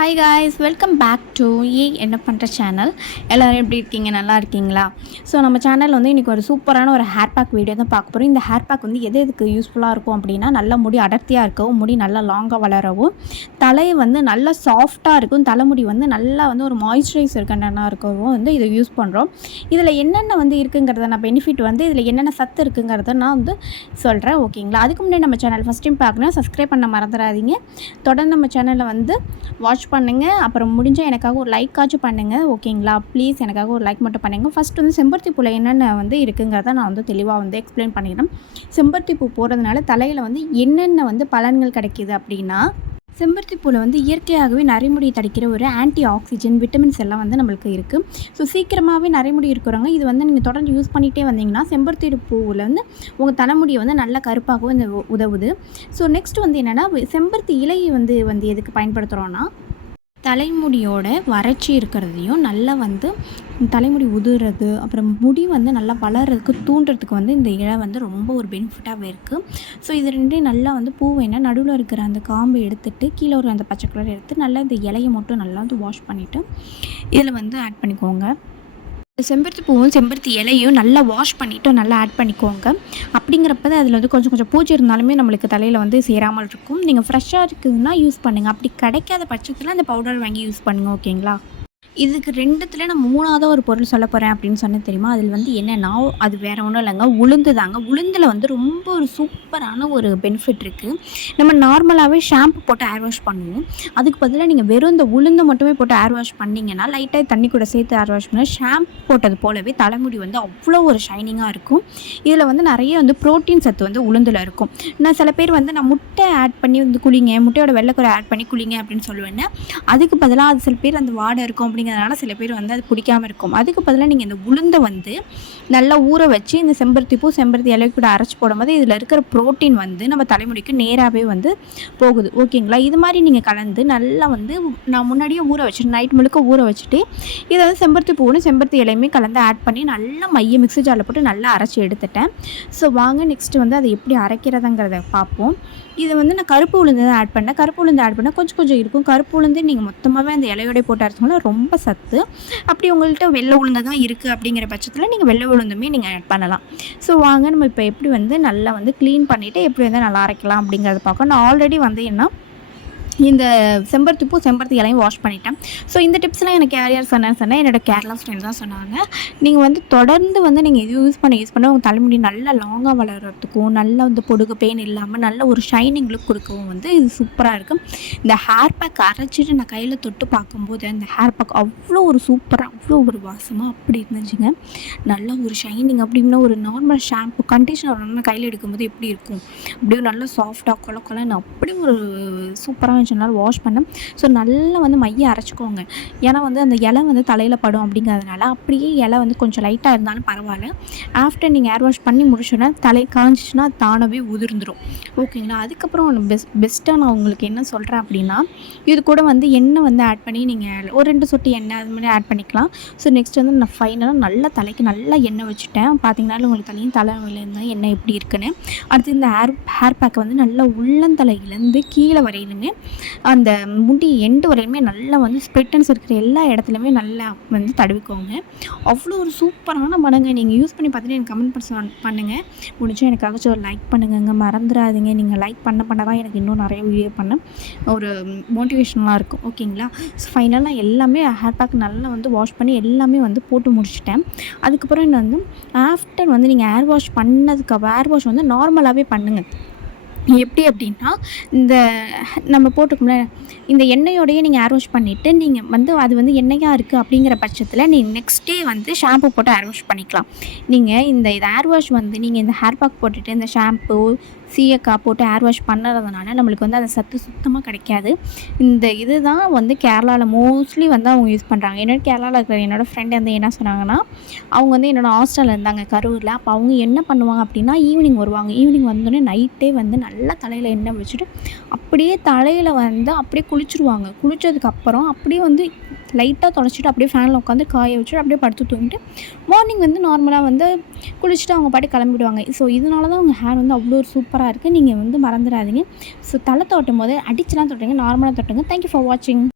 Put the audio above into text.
Hi guys, welcome back to என்ன பண்ணுற channel. எல்லோரும் எப்படி இருக்கீங்க? நல்லா இருக்கீங்களா? ஸோ நம்ம சேனலில் வந்து இன்றைக்கி ஒரு சூப்பரான ஒரு ஹேர் பேக் வீடியோ தான் பார்க்க போகிறோம். இந்த ஹேர் பேக் வந்து எதுக்கு யூஸ்ஃபுல்லாக இருக்கும் அப்படின்னா, நல்ல முடி அடர்த்தியாக இருக்கவும், முடி நல்லா லாங்காக வளரவும், தலையை வந்து நல்லா சாஃப்டாக இருக்கும், தலைமுடி வந்து நல்லா வந்து ஒரு மாய்ஸ்சரைசர் கண்டனாக இருக்கவும் வந்து இதை யூஸ் பண்ணுறோம். இதில் என்னென்ன வந்து இருக்குங்கிறத நான் பெனிஃபிட் வந்து இதில் என்னென்ன சத்து இருக்குங்கிறத நான் வந்து சொல்கிறேன். ஓகேங்களா? அதுக்கு முன்னாடி நம்ம சேனல் ஃபஸ்ட் டைம் பார்க்கணும், சப்ஸ்கிரைப் பண்ண மறந்துடாதீங்க. தொடர்ந்து நம்ம சேனலில் வந்து வாட்ச் பண்ணுங்கள். அப்புறம் முடிஞ்சால் எனக்காக ஒரு லைக்காச்சும் பண்ணுங்கள். ஓகேங்களா? ப்ளீஸ் எனக்காக ஒரு லைக் மட்டும் பண்ணுங்கள். ஃபஸ்ட் வந்து செம்பருத்தி பூவில் என்னென்ன வந்து இருக்குங்கிறத நான் வந்து தெளிவாக வந்து எக்ஸ்பிளைன் பண்ணிடுறேன். செம்பருத்தி பூ போடுறதுனால தலையில் வந்து என்னென்ன வந்து பலன்கள் கிடைக்கிது அப்படின்னா, செம்பருத்தி பூவில் வந்து இயற்கையாகவே நரைமுடி தடுக்கிற ஒரு ஆன்டி ஆக்சிஜன், விட்டமின்ஸ் எல்லாம் வந்து நம்மளுக்கு இருக்குது. ஸோ சீக்கிரமாகவே நரைமுடி இருக்கிறவங்க இது வந்து நீங்கள் தொடர்ந்து யூஸ் பண்ணிகிட்டே வந்தீங்கன்னா செம்பருத்தி பூவில் வந்து உங்கள் தலைமுடியை வந்து நல்லா கருப்பாகவும் இந்த உதவுது. ஸோ நெக்ஸ்ட் வந்து என்னென்னா, செம்பருத்தி இலையை வந்து எதுக்கு பயன்படுத்துகிறோன்னா, தலைமுடியோட வறட்சி இருக்கிறதையும் நல்லா வந்து தலைமுடி உதுறது, அப்புறம் முடி வந்து நல்லா வளர்கிறதுக்கு தூண்டுறதுக்கு வந்து இந்த இலை வந்து ரொம்ப ஒரு பெனிஃபிட்டாகவே இருக்குது. ஸோ இது ரெண்டையும் நல்லா வந்து பூ வேணால் நடுவில் இருக்கிற அந்த காம்பை எடுத்துகிட்டு கீழே ஒரு அந்த பச்சை கலர் எடுத்து நல்லா இந்த இலையை மட்டும் நல்லா வந்து வாஷ் பண்ணிவிட்டு இதில் வந்து ஆட் பண்ணிக்கோங்க. செம்பருத்தி பூவும் செம்பருத்தி இலையும் நல்லா வாஷ் பண்ணிவிட்டு நல்லா ஆட் பண்ணிக்கோங்க. அப்படிங்கிறப்ப அதில் வந்து கொஞ்சம் கொஞ்சம் பூச்சி இருந்தாலுமே நம்மளுக்கு தலையில் வந்து சேராமல் இருக்கும். நீங்கள் ஃப்ரெஷ்ஷாக இருக்குதுன்னா யூஸ் பண்ணுங்கள். அப்படி கிடைக்காத பட்சத்தில் அந்த பவுடர் வாங்கி யூஸ் பண்ணுங்கள். ஓகேங்களா? இதுக்கு ரெண்டுத்தில் நான் மூணாவது ஒரு பொருள் சொல்ல போகிறேன் அப்படின்னு சொன்னால் தெரியுமா, அதில் வந்து என்னென்னா, அது வேறு ஒன்றும் இல்லைங்க, உளுந்து தாங்க. உளுந்தில் வந்து ரொம்ப ஒரு சூப்பரான ஒரு பெனிஃபிட் இருக்குது. நம்ம நார்மலாகவே ஷாம்பு போட்டு ஹேர் வாஷ் பண்ணுவோம். அதுக்கு பதிலாக நீங்கள் வெறும் இந்த உளுந்து மட்டுமே போட்டு ஹேர் வாஷ் பண்ணிங்கன்னா, லைட்டாக தண்ணி கூட சேர்த்து ஹேர் வாஷ் பண்ணால் ஷாம்பு போட்டது போலவே தலைமுடி வந்து அவ்வளோ ஒரு ஷைனிங்காக இருக்கும். இதில் வந்து நிறைய வந்து ப்ரோட்டீன் சத்து வந்து உளுந்தில் இருக்கும். நான் சில பேர் வந்து நான் முட்டை ஆட் பண்ணி வந்து குளிங்க, முட்டையோட வெள்ளைக்கூரை ஆட் பண்ணி குளிங்க அப்படின்னு சொல்லுவேன். அதுக்கு பதிலாக அது சில பேர் அந்த வாடை இருக்கும் அப்படிங்கிறதுனால சில பேர் வந்து அது பிடிக்காமல் இருக்கும். அதுக்கு பதிலாக நீங்கள் இந்த உளுந்தை வந்து நல்லா ஊற வச்சு இந்த செம்பருத்தி பூ செம்பருத்தி இலை கூட அரைச்சி போடும்போது இதில் இருக்கிற ப்ரோட்டீன் வந்து நம்ம தலைமுடிக்கு நேராகவே வந்து போகுது. ஓகேங்களா? இது மாதிரி நீங்கள் கலந்து நல்லா வந்து நான் முன்னாடியே ஊற வச்சுட்டு நைட் முழுக்க ஊற வச்சுட்டு இதை வந்து செம்பருத்தி பூவும் செம்பருத்தி இலையுமே கலந்து ஆட் பண்ணி நல்லா மிக்ஸி ஜாரில் போட்டு நல்லா அரைச்சி எடுத்துட்டேன். ஸோ வாங்க நெக்ஸ்ட்டு வந்து அதை எப்படி அரைக்கிறதுங்கிறத பார்ப்போம். இதை வந்து நான் கருப்பு உளுந்து தான் ஆட் பண்ணேன். கருப்பு உளுந்து ஆட் பண்ணால் கொஞ்சம் கொஞ்சம் இருக்கும். கருப்பு உளுந்து நீங்கள் மொத்தமாகவே அந்த இலையோட போட்டு அரைச்சிங்கன்னா ரொம்ப சத்து. அப்படி உங்கள்கிட்ட வெள்ளை உளுந்து தான் இருக்குது அப்படிங்கிற பட்சத்தில் நீங்கள் வெள்ளை உளுந்துமே நீங்கள் ஆட் பண்ணலாம். ஸோ வாங்க நம்ம இப்போ எப்படி வந்து நல்லா வந்து க்ளீன் பண்ணிவிட்டு எப்படி வந்து நல்லா அரைக்கலாம் அப்படிங்கிறத பார்க்க. நான் ஆல்ரெடி வந்து இந்த செம்பருத்தி பூ செம்பருத்தி இலையும் வாஷ் பண்ணிட்டேன். ஸோ இந்த டிப்ஸ்லாம் எனக்கு யார் சொன்னேன் என்னோடய கேரளா ஃப்ரெண்ட் தான் சொன்னாங்க. நீங்கள் வந்து தொடர்ந்து வந்து நீங்கள் இது யூஸ் பண்ண உங்கள் தலைமுடி நல்லா லாங்காக வளர்கிறதுக்கும் நல்லா வந்து பொடுகு பெயின் இல்லாமல் நல்ல ஒரு ஷைனிங் லுக் கொடுக்கவும் வந்து இது சூப்பராக இருக்கும். இந்த ஹேர் பேக் அரைச்சிட்டு நான் கையில் தொட்டு பார்க்கும்போது அந்த ஹேர் பேக் அவ்வளோ ஒரு சூப்பராக அவ்வளோ ஒரு வாசமாக அப்படி இருந்துச்சுங்க. நல்ல ஒரு ஷைனிங். அப்படின்னா ஒரு நார்மல் ஷாம்பு கண்டிஷனர் நம்ம கையில் எடுக்கும்போது எப்படி இருக்கும், அப்படியே நல்லா சாஃப்டாக கொலன்னு அப்படி ஒரு சூப்பராக நாள் வாஷ் பண்ணேன். ஸோ நல்லா வந்து மைய அரைச்சிக்கோங்க. ஏன்னா வந்து அந்த இலை வந்து தலையில் படும் அப்படிங்கிறதுனால அப்படியே இலை வந்து கொஞ்சம் லைட்டாக இருந்தாலும் பரவாயில்ல. ஆஃப்டர் நீங்கள் ஹேர் வாஷ் பண்ணி முடிச்சோன்னா தலை காஞ்சிச்சுன்னா தானாகவே உதிர்ந்துடும். ஓகேங்களா? அதுக்கப்புறம் பெஸ்ட்டாக நான் உங்களுக்கு என்ன சொல்கிறேன் அப்படின்னா, இது கூட வந்து எண்ணெய் வந்து ஆட் பண்ணி நீங்கள் ஒரு 2 சொட்டு எண்ணெய் அது மாதிரி ஆட் பண்ணிக்கலாம். ஸோ நெக்ஸ்ட் வந்து நான் ஃபைனலாக நல்லா தலைக்கு நல்லா எண்ணெய் வச்சுட்டேன். பார்த்தீங்கன்னா உங்களுக்கு தலையிலேருந்து எண்ணெய் எப்படி இருக்குன்னு. அடுத்து இந்த ஹேர் பேக்கை வந்து நல்லா உள்ளந்தலையிலேருந்து கீழே வரையிலுமே அந்த முடி எண்டு வரையுமே நல்லா வந்து ஸ்ப்ளிட்டன்ஸ் இருக்கிற எல்லா இடத்துலையுமே நல்லா வந்து தடவிக்கோங்க. அவ்வளோ ஒரு சூப்பரான மடங்க. நீங்கள் யூஸ் பண்ணி பார்த்துட்டு எனக்கு கமெண்ட் பண்ணுங்கள். முடிஞ்சால் எனக்காக ஒரு லைக் பண்ணுங்க, மறந்துடாதீங்க. நீங்கள் லைக் பண்ண தான் எனக்கு இன்னும் நிறைய வீடியோ பண்ண ஒரு மோட்டிவேஷனாக இருக்கும். ஓகேங்களா? ஸோ ஃபைனலாக எல்லாமே ஹேர் பேக் நல்லா வந்து வாஷ் பண்ணி எல்லாமே வந்து போட்டு முடிச்சிட்டேன். அதுக்கப்புறம் என்ன வந்து ஆஃப்டர் வந்து நீங்கள் ஹேர் வாஷ் வந்து நார்மலாகவே பண்ணுங்கள். எப்படி அப்படின்னா, இந்த நம்ம போட்டுக்கோம்ல இந்த எண்ணெயோடையே நீங்கள் ஹேர் வாஷ் பண்ணிவிட்டு நீங்கள் வந்து அது வந்து எண்ணெயாக இருக்குது அப்படிங்கிற பட்சத்தில் நீங்கள் நெக்ஸ்ட் டே வந்து ஷாம்பு போட்டு ஹேர் வாஷ் பண்ணிக்கலாம். நீங்கள் இந்த ஹேர் வாஷ் வந்து நீங்கள் இந்த ஹேர் பேக் போட்டுட்டு இந்த ஷாம்பு சீயக்காய் போட்டு ஹேர் வாஷ் பண்ணுறதுனால நம்மளுக்கு வந்து அந்த சத்து சுத்தமாக கிடைக்காது. இந்த இது தான் வந்து கேரளாவில் மோஸ்ட்லி வந்து அவங்க யூஸ் பண்ணுறாங்க. கேரளாவில் இருக்கிற என்னோடய ஃப்ரெண்டு வந்து என்ன சொன்னாங்கன்னா, அவங்க வந்து என்னோடய ஹாஸ்டலில் இருந்தாங்க கரூரில். அப்போ அவங்க என்ன பண்ணுவாங்க அப்படின்னா, ஈவினிங் வருவாங்க. ஈவினிங் வந்தோடனே நைட்டே வந்து நல்லா தலையில் எண்ணெய் வச்சுட்டு அப்படியே தலையில் வந்து அப்படியே குளிச்சுருவாங்க. குளித்ததுக்கப்புறம் அப்படியே வந்து லைட்டாக தொடச்சிட்டு அப்படியே ஃபேனில் உட்காந்து காய வச்சுட்டு அப்படியே படுத்து தூங்கிட்டு மார்னிங் வந்து நார்மலாக வந்து குளிச்சுட்டு அவங்க பாட்டு கிளம்பிடுவாங்க. ஸோ இதனால தான் அவங்க ஹேர் வந்து அவ்வளோ ஒரு சூப்பராக இருக்குது. நீங்கள் வந்து மறந்துடாதீங்க. ஸோ தலை தொட்டும் போது அடிச்சுலாம் தொட்டுங்க, நார்மலாக தொட்டுங்க. தேங்க்யூ ஃபார் வாட்சிங்.